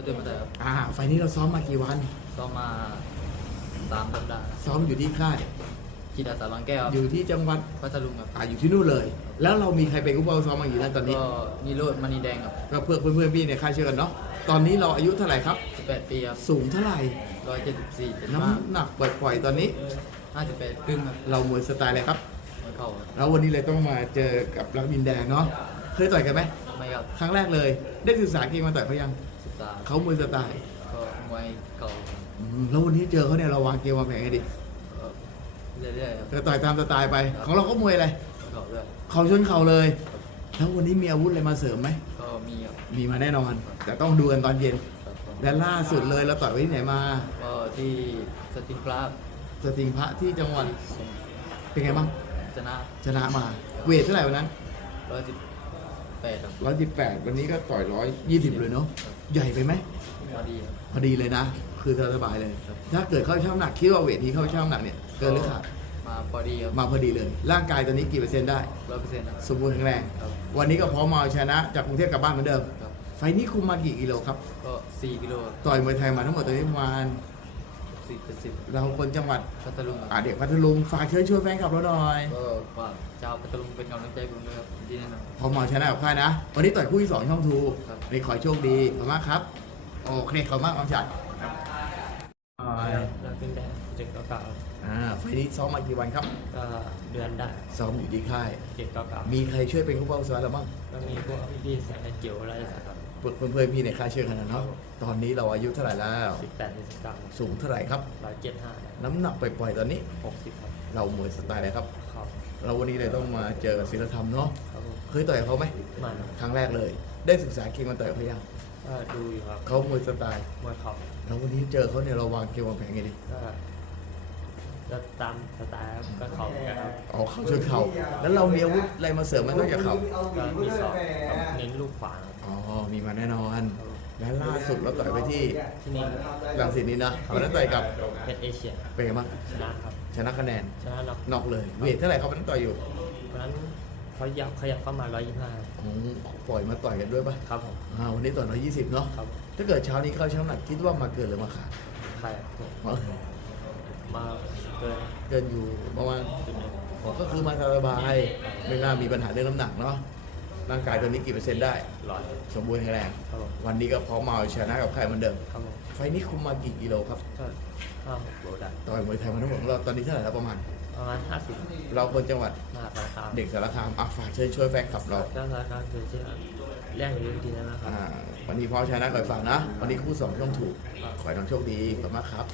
ก็ตื่นมาแต่ครับอ่าไฟล์นี้เราซ้อมมากี่วันซ้อมมาสามสัปดาห์ซ้อมอยู่ที่ค่าย จิตอาสาบางแก้วครับอยู่ที่จังหวัดพัทลุงครับอ่าอยู่ที่นู่นเลย แล้วเรามีใครเป็นผู้เฝ้าซ้อมมาอยู่นั่นตอนนี้ ก็นิโรธมณีแดงครับก็เพื่อนเพื่อนๆพี่ในค่ายเชื่อกันเนาะ ตอนนี้เราอายุเท่าไหร่ครับ 18ปีครับสูงเท่าไหร่174เป็นน้ำหนักปล่อยๆตอนนี้58ครึ่งครับเรามวยสไตล์อะไรครับมาเข้าครับแล้ววันนี้เลยต้องมาเจอกับรักดินแดงเนาะ เคยต่อยกันไหม ไม่ครับ ครั้งแรกเลย ได้ศึกษาเกมมาต่อยเขายัง ศึกษาเขามวยสไตล์ก็มวยเก่าอืมแล้ววันนี้เจอเขาเนี่ยเราวางเกมวางแผนไงดีก็เรื่อยๆครับก็ต่อยตามสไตล์ไปของเราก็มวยอะไรเก่าด้วยเขาชนเข่าเลย แล้ววันนี้มีอาวุธอะไรมาเสริมไหมก็มีครับมีมาแน่นอน แต่ต้องดูกันตอนเย็นครับผมและล่าสุดเลยเราต่อยไว้ที่ไหนมาก็ที่สติงปลาสติงพระที่จังหวัดเป็นไงบ้างชนะชนะมา เวทเท่าไหร่วันนั้น 118ครับ ร้อยสิบแปดวันนี้ก็ต่อยร้อยยี่สิบเลยเนาะใหญ่ไปไหมพอดีครับ พอดีเลยนะ คือสบายเลยถ้าเกิดเข้าช่างหนักคิดว่าเวทนี้เข้าช่างหนักเนี่ยเกินหรือขาดมาพอดีครับมาพอดีเลย ร่างกายตอนนี้กี่เปอร์เซ็นต์ได้ ร้อยเปอร์เซ็นต์ครับ สมบูรณ์แข็งแรง ครับ วันนี้ก็พร้อมมาเอาชนะ จากกรุงเทพกลับบ้านเหมือนเดิม ครับ ไฟล์นี้คุมมากี่กิโลครับ ก็สี่กิโลครับต่อยมวยไทยมาทั้งหมดตอนนี้ประมาณ สิบเจ็ดสิบเราคนจังหวัดพัทลุงคอ่ารับเด็กพัทลุงฝากเชิญชวนแฟนคลับเราหน่อยก็ฝากชาวพัทลุงเป็นกำลังใจผมด้วยครับที่แน่นอนพอมาชนะกับค่ายนะ วันนี้ต่อยคู่ที่สองช่องทูครับนี่ขอให้โชคดีขอบคุณมากครับ โอเคขอบคุณมากน้องชายอ่าเราขึ้นได้เจ็ดเก้าเก้าอ่าไฟล์นี้ซ้อมมากี่วันครับก็เดือนได้ซ้อมอยู่ที่ค่ายเจ็ดเก้าเก้ามีใครช่วยเป็นผู้เป้าซ้อมเราบ้างก็มีพวกพี่ๆแสงเกี่ยวอะไรสัก เพื่อนเพื่อนๆพี่ในค่ายเชื่อกันนะเนาะตอนนี้เราอายุเท่าไหร่แล้วสิบแปดสิบเก้าสูงเท่าไหร่ครับร้อยเจ็ดห้าน้ำหนักปล่อยๆตอนนี้หกสิบครับเรามวยสไตล์อะไรครับครับ เราวันนี้เลยต้องมาเจอกับศิลธรรมเนาะครับผมเคยต่อยกับเขาไหมมันครั้งแรกเลย ได้ศึกษาเกมมาต่อยกับเขายังก็ดูอยู่ครับเขามวยสไตล์มวยเข่าแล้ววันนี้เจอเขาเนี่ยเราวางเกมวางแผนไงดีก็ก็ตามสไตล์ครับก็เข่าเหมือนกันครับอ๋อเขาชนเข่าแล้วเรามีอาวุธอะไรมาเสริมไหมันนอกจากเข่าก็มีสองครับเน้นลู กขวาครับ อ๋อ มีมาแน่นอน และล่าสุดเราต่อยไปที่ที่นี่รังสิตนี้นะวันนั้นต่อยกับเพชรเอเชียเป็นไงบ้างชนะครับชนะคะแนนชนะน็อกนอกเลยเวทเท่าไหร่เขาวันนั้นต่อยอยู่วันนั้นเขายับขยับเข้ามาร้อยยี่สิบห้าอืมปล่อยมาต่อยกันด้วยปะครับผม อ่าวันนี้ต่อยร้อยยี่สิบเนาะครับถ้าเกิดเช้านี้เข้าช่างหนักคิดว่ามาเกินหรือมาขาดใครอะอ๋อมาเกินเกินอยู่ประมาณจุดหนึ่งอ๋อก็คือมาสบายไม่น่ามีปัญหาเรื่องน้ำหนักเนาะ ร่างกายตอนนี้กี่เปอร์เซ็นต์ได้ร้อยสมบูรณ์แข็งแรง ครับผมวันนี้ก็พร้อมมาเอาชนะกับใครเหมือนเดิม ครับผมไฟล์นี้คุมมากี่กิโลครับ ก็ห้าหกโลได้ต่อยมวยไทยมาทั้งหมดของเราตอนนี้เท่าไหร่แล้วประมาณ ประมาณห้าสิบเราคนจังหวัดมหาสารคามเด็กสารคามอะฝากเชิญช่วยแฟนคลับเราเจ้าสารคามคือชื่อแรงอยู่ดีนะครับอ่าวันนี้พอชนะก่อนฝากนะ วันนี้คู่สองช่องถูก ขอให้น้องโชคดีขอบคุณมากครับ